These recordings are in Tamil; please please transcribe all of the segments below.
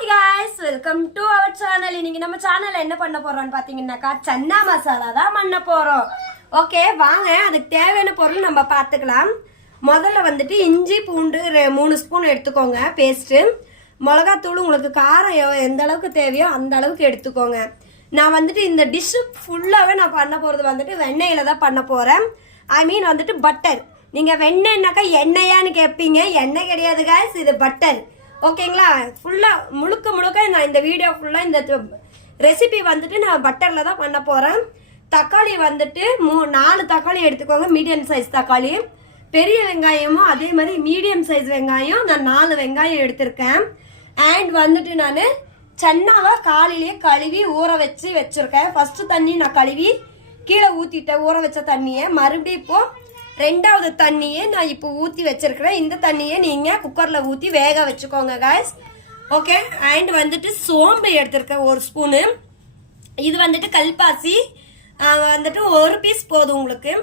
Hi guys welcome to our channel இன்னைக்கு நம்ம சேனல்ல என்ன பண்ண போறோம்னு பாத்தீங்கன்னாக்கா சன்னா மசாலா தான் பண்ண போறோம். ஓகே வாங்க அதுக்கு தேவையான பொருள் நம்ம பார்த்துக்கலாம் முதல்ல வந்துட்டு இஞ்சி பூண்டு ரெ- மூணு ஸ்பூன் எடுத்துக்கோங்க பேஸ்ட்டு மிளகாத்தூள் உங்களுக்கு காரம் எந்த அளவுக்கு தேவையோ அந்த அளவுக்கு எடுத்துக்கோங்க. நான் வந்துட்டு இந்த டிஷ்ஷு ஃபுல்லாகவே நான் பண்ண போகிறது வந்துட்டு வெண்ணெயில் தான் பண்ண போகிறேன் ஐ மீன் வந்துட்டு பட்டர் நீங்கள் வெண்ணெய்னாக்கா எண்ணெயான்னு கேட்பீங்க எண்ணெய் கிடையாது காய்ஸ் இது பட்டர் ஓகேங்களா? ஃபுல்லாக முழுக்க முழுக்க நான் இந்த வீடியோ ஃபுல்லாக இந்த ரெசிபி வந்துட்டு நான் பட்டரில் தான் பண்ண போகிறேன் தக்காளி வந்துட்டு மூ நாலு தக்காளி எடுத்துக்கோங்க மீடியம் சைஸ் தக்காளி. பெரிய வெங்காயமும் அதே மாதிரி மீடியம் சைஸ் வெங்காயம் நான் நாலு வெங்காயம் எடுத்திருக்கேன். அண்ட் வந்துட்டு நான் சென்னாவை காலையிலேயே கழுவி ஊற வச்சு வச்சுருக்கேன். ஃபஸ்ட்டு தண்ணி நான் கழுவி கீழே ஊற்றிட்டேன் ஊற வச்ச தண்ணியை. மறுபடியும் இப்போது ரெண்டாவது தண்ணியே நான் இப்போ ஊற்றி வச்சிருக்கிறேன். இந்த தண்ணியை நீங்கள் குக்கரில் ஊற்றி வேக வச்சுக்கோங்க காய்ஸ் ஓகே அண்ட் வந்துட்டு சோம்பு எடுத்திருக்கேன் ஒரு ஸ்பூனு இது வந்துட்டு கல்பாசி. வந்துட்டு ஒரு பீஸ் போதும் உங்களுக்கு.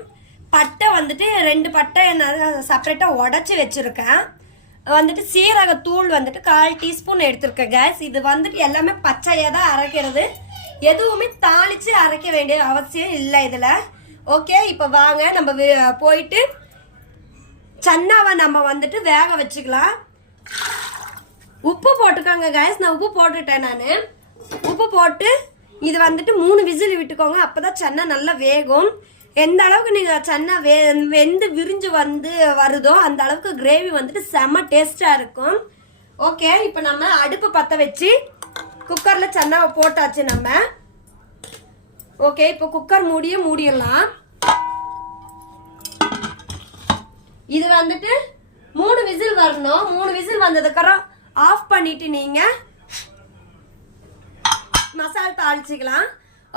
பட்டை வந்துட்டு ரெண்டு பட்டை நான் செப்பரேட்டாக உடச்சி வச்சுருக்கேன். வந்துட்டு சீரகத்தூள் வந்துட்டு கால் டீஸ்பூன் எடுத்திருக்கேன் கேஸ் இது வந்துட்டு எல்லாமே பச்சையாக தான் அரைக்கிறது. எதுவுமே தாளித்து அரைக்க வேண்டிய அவசியம் இல்லை இதில். ஓகே இப்போ வாங்க. நம்ம போயிட்டு சன்னாவை நம்ம வந்துட்டு வேக வச்சுக்கலாம். உப்பு போட்டுக்கோங்க கைஸ் நான் உப்பு போட்டுட்டேன் நான். உப்பு போட்டு இது வந்துட்டு மூணு விசில் விட்டுக்கோங்க. அப்போ தான் சன்னா நல்லா வேகும். எந்த அளவுக்கு நீங்கள் சன்னா வே வெந்து விரிஞ்சு வந்து வருதோ அந்த அளவுக்கு கிரேவி வந்துட்டு செம்ம டேஸ்ட்டாக இருக்கும். ஓகே இப்போ நம்ம அடுப்பு பற்ற வச்சு குக்கரில் சன்னாவை போட்டாச்சு நம்ம. ஓகே இப்போ குக்கர் மூடிய மூடிடலாம். இது வந்துட்டு மூணு விசில் வரணும். மூணு விசில் வந்ததுக்கப்புறம் ஆஃப் பண்ணிட்டு நீங்க மசாலா தாளிச்சிக்கலாம்.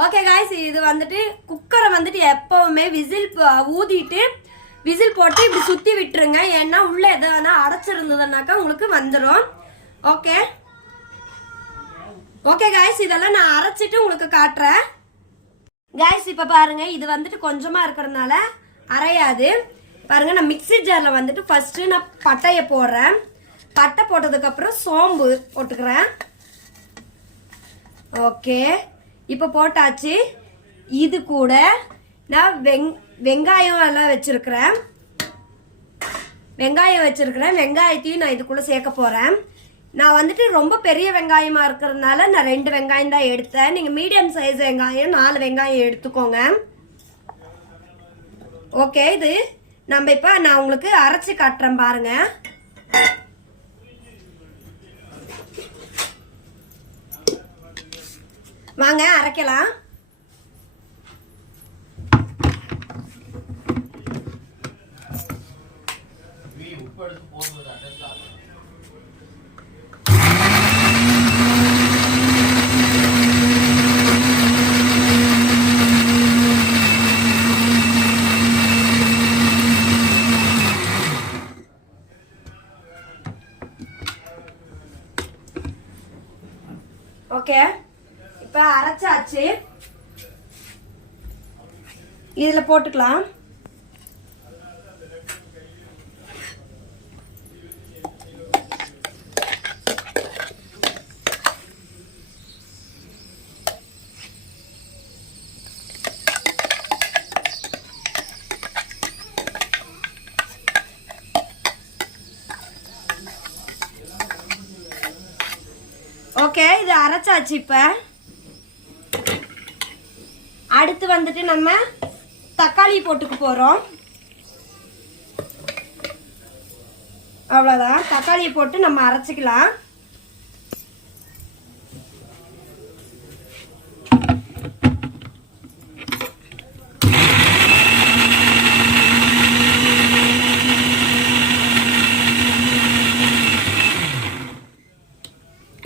ஓகே காய்ஸ் இது வந்துட்டு குக்கரை வந்துட்டு எப்பவுமே விசில் ஊதிட்டு விசில் போட்டு இப்படி சுற்றி விட்டுருங்க. ஏன்னா உள்ள எதனா அடைச்சிருந்ததுனாக்கா உங்களுக்கு வந்துடும் ஓகே. ஓகே காய்ஸ் இதெல்லாம் நான் அரைச்சிட்டு உங்களுக்கு காட்டுறேன். கேஸ் இப்போ பாருங்க இது வந்துட்டு கொஞ்சமாக இருக்கிறதுனால அரையாது. பாருங்க நான் மிக்ஸி ஜாரில் வந்துட்டு ஃபஸ்ட்டு நான் பட்டையை போடுறேன். பட்டை போட்டதுக்கப்புறம் சோம்பு போட்டுக்கிறேன். ஓகே இப்போ போட்டாச்சு. இது கூட நான் வெங் வெங்காயம் எல்லாம் வச்சுருக்கிறேன். வெங்காயம் வச்சுருக்கிறேன். வெங்காயத்தையும் நான் இதுக்குள்ளே சேர்க்க போகிறேன் நான் வந்துட்டு ரொம்ப பெரிய வெங்காயமாக இருக்கிறதுனால நான் ரெண்டு வெங்காயம் தான் எடுத்தேன். நீங்கள் மீடியம் சைஸ் வெங்காயம் நாலு வெங்காயம் எடுத்துக்கோங்க. ஓகே இது நம்ம இப்போ நான் உங்களுக்கு அரைச்சி காட்டுறேன் பாருங்க. வாங்க அரைக்கலாம் ஓகே இப்போ அரைச்சாச்சு இதில் போட்டுக்கலாம். ஓகே இது அரைச்சாச்சு இப்போ. அடுத்து வந்துட்டு நம்ம தக்காளி போட்டுக்க போகிறோம் அவ்வளோதான் தக்காளியை போட்டு நம்ம அரைச்சிக்கலாம்.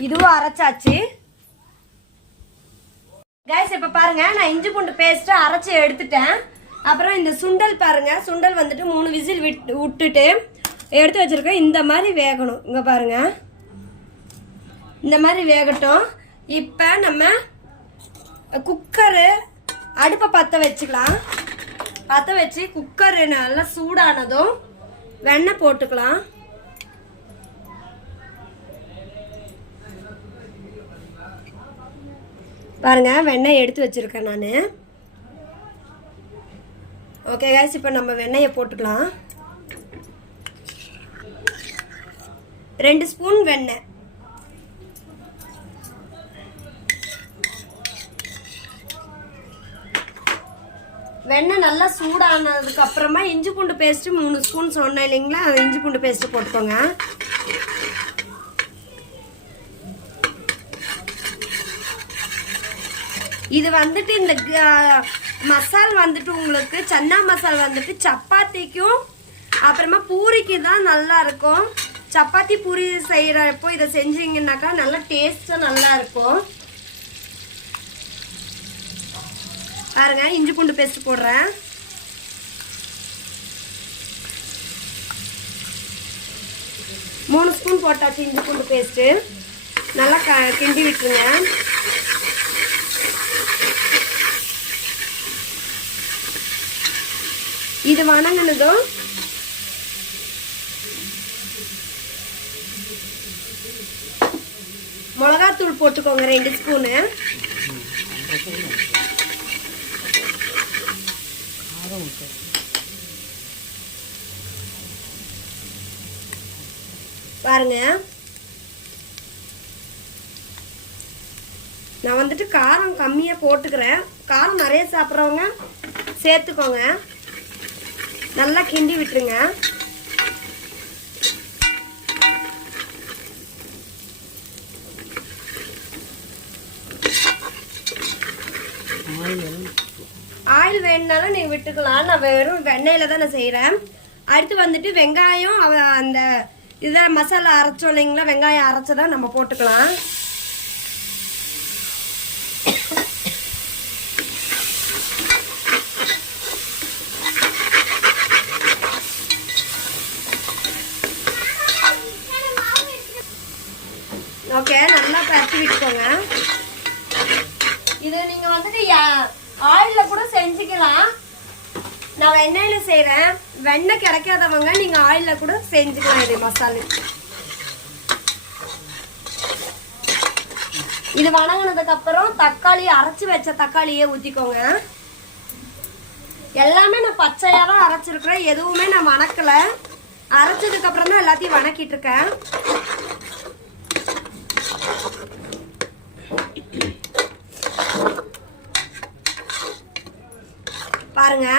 இதுவும் அரைச்சாச்சு. கைஸ் இப்போ பாருங்கள் நான் இஞ்சி பூண்டு பேஸ்ட்டு அரைச்சி எடுத்துட்டேன். அப்புறம் இந்த சுண்டல் பாருங்க. சுண்டல் வந்துட்டு மூணு விசில் விட்டு விட்டுட்டு எடுத்து வச்சிருக்கேன். இந்த மாதிரி வேகணும். இங்கே பாருங்க. இந்த மாதிரி வேகட்டும். இப்போ நம்ம குக்கரு அடுப்பை பற்ற வச்சுக்கலாம். பற்ற வச்சு குக்கர் நல்லா சூடானதும் வெண்ணெய் போட்டுக்கலாம். பாருங்கள் வெண்ணெய் எடுத்து வச்சுருக்கேன் நான். ஓகே கைஸ் இப்போ நம்ம வெண்ணெயை போட்டுக்கலாம். ரெண்டு ஸ்பூன் வெண்ணெய். வெண்ணெய் நல்லா சூடானதுக்கு அப்புறமா இஞ்சி பூண்டு பேஸ்ட் மூணு ஸ்பூன் சொன்னேன் இல்லைங்களா? அது இஞ்சி பூண்டு பேஸ்ட் போட்டுக்கோங்க. இது வந்துட்டு இந்த மசால் வந்துட்டு உங்களுக்கு சன்னா மசால் வந்துட்டு சப்பாத்திக்கும் அப்புறமா பூரிக்கு தான் நல்லா இருக்கும் சப்பாத்தி பூரி செய்கிறப்போ இதை செஞ்சீங்கன்னாக்கா நல்லா டேஸ்ட்டாக நல்லா இருக்கும் பாருங்க இஞ்சி பூண்டு பேஸ்ட் போடுறேன். மூணு ஸ்பூன் போட்டாச்சு இஞ்சி பூண்டு பேஸ்ட்டு நல்லா க கிண்டி விட்டுருங்க. இது வணங்கினதும் மிளகாத்தூள் போட்டுக்கோங்க ரெண்டு ஸ்பூனு. பாருங்க. நான் வந்துட்டு காரம் கம்மியாக போட்டுக்கிறேன். காரம் நிறைய சாப்பிட்றவங்க சேர்த்துக்கோங்க. நல்லா கிண்டி விட்டுருங்க. ஆயில் வேணுனாலும் நீங்கள் விட்டுக்கலாம். நான் வெறும் வெண்ணெயில் தான் நான் செய்கிறேன் அடுத்து வந்துட்டு வெங்காயம் அந்த இதில் மசாலா அரைச்சோம் இல்லைங்களா? வெங்காயம் அரைச்சதான் நம்ம போட்டுக்கலாம். ஓகே நல்லா பரட்டி விட்டுக்கோங்க. இது நீங்க வந்துட்டு ஆயில கூட செஞ்சுக்கலாம். நான் வெண்ணெயில செய்யறேன் வெண்ணெய் கிடைக்காதவங்க நீங்க ஆயில கூட செஞ்சுக்கலாம் இது மசாலு. இது வணங்கினதுக்கு அப்புறம் தக்காளி அரைச்சு வச்ச தக்காளியை ஊத்திக்கோங்க. எல்லாமே நான் பச்சையா தான் அரைச்சிருக்கிறேன். எதுவுமே நான் வணக்கல. அரைச்சதுக்கு அப்புறம் தான் எல்லாத்தையும் வணக்கிட்டு இருக்கேன். பாருங்க.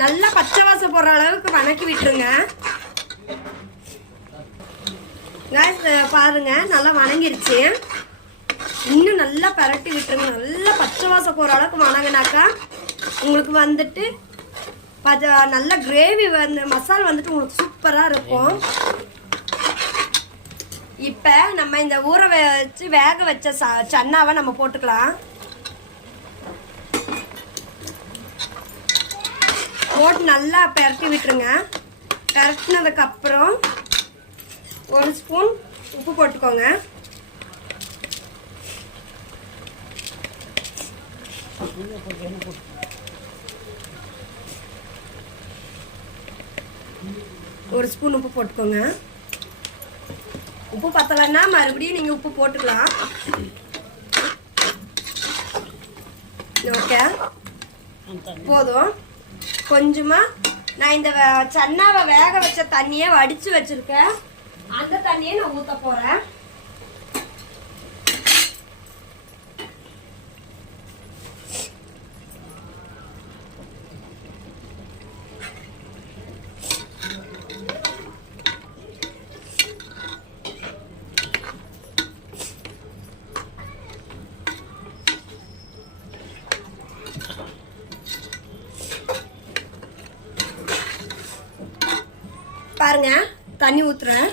நல்லா பச்சை வாசம் போடுற அளவுக்கு வணக்கி விட்டுருங்க. பாருங்க நல்லா வணங்கிருச்சு. இன்னும் நல்லா பரட்டி விட்டுருங்க. நல்லா பச்சை வாசம் போகிற அளவுக்கு வணங்கினாக்கா உங்களுக்கு வந்துட்டு பச்சை நல்ல கிரேவி வந்து மசால் வந்துட்டு உங்களுக்கு சூப்பராக இருக்கும். இப்போ நம்ம இந்த ஊற வச்சு வேக வச்ச ச சன்னாவை நம்ம போட்டுக்கலாம். போட்டு நல்லா பெரட்டி விட்டுருங்க. பெரட்டினதுக்கு அப்புறம் ஒரு ஸ்பூன் உப்பு போட்டுக்கோங்க. ஒரு ஸ்பூன் உப்பு போட்டுக்கோங்க. உப்பு பத்தலைன்னா மறுபடியும் நீங்கள் உப்பு போட்டுக்கலாம். ஓகே போதும். கொஞ்சமாக நான் இந்த சன்னாவை வேக வச்ச தண்ணியை வடித்து வச்சுருக்கேன். அந்த தண்ணியை நான் ஊற்ற போகிறேன் பாருங்க தண்ணி ஊற்றுறேன்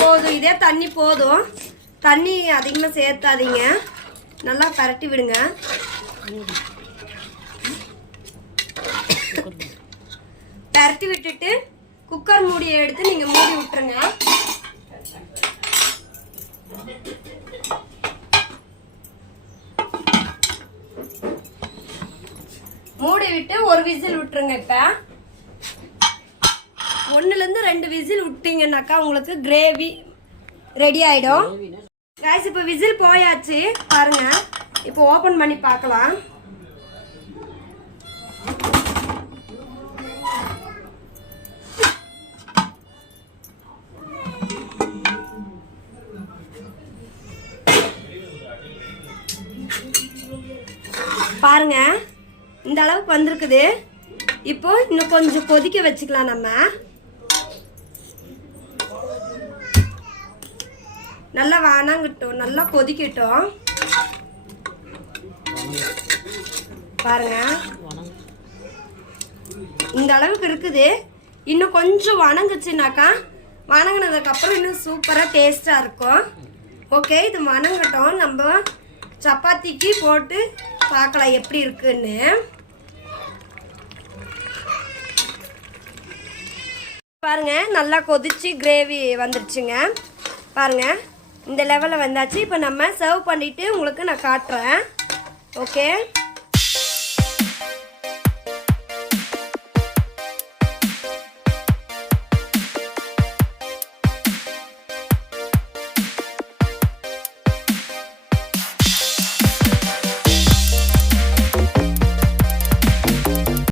போதும் இதே தண்ணி போதும். தண்ணி அதிகமாக சேர்த்தாதீங்க. நல்லா பரட்டி விடுங்க. பரட்டி விட்டுட்டு குக்கர் மூடியை எடுத்து நீங்கள் மூடி விட்டுருங்க. மூடி விட்டு ஒரு விசில் விட்டுருங்க இப்போ. ரெண்டு விசில் விட்டீங்கன்னாக்கா உங்களுக்கு கிரேவி ரெடி ஆகிடும் காய்ஸ் இப்போ விசில் போயாச்சு. பாருங்க. இப்போ ஓப்பன் பண்ணி பார்க்கலாம். பாருங்க. இந்த அளவுக்கு வந்திருக்குது. இப்போ இன்னும் கொஞ்சம் கொதிக்க வச்சுக்கலாம் நம்ம. நல்லா வணங்கட்டும் நல்லா கொதிக்கட்டும். பாருங்க. இந்த அளவுக்கு இருக்குது. இன்னும் கொஞ்சம் வணங்குச்சுனாக்கா வணங்கினதுக்கப்புறம் இன்னும் சூப்பராக டேஸ்ட்டாக இருக்கும். ஓகே இது வணங்கட்டும். நம்ம சப்பாத்திக்கு போட்டு பார்க்கலாம் எப்படி இருக்குன்னு. பாருங்க நல்லா கொதிச்சு கிரேவி வந்துருச்சுங்க. பாருங்க. இந்த லெவலில் வந்தாச்சு. இப்போ நம்ம சர்வ் பண்ணிவிட்டு உங்களுக்கு நான் காட்டுறேன். ஓகே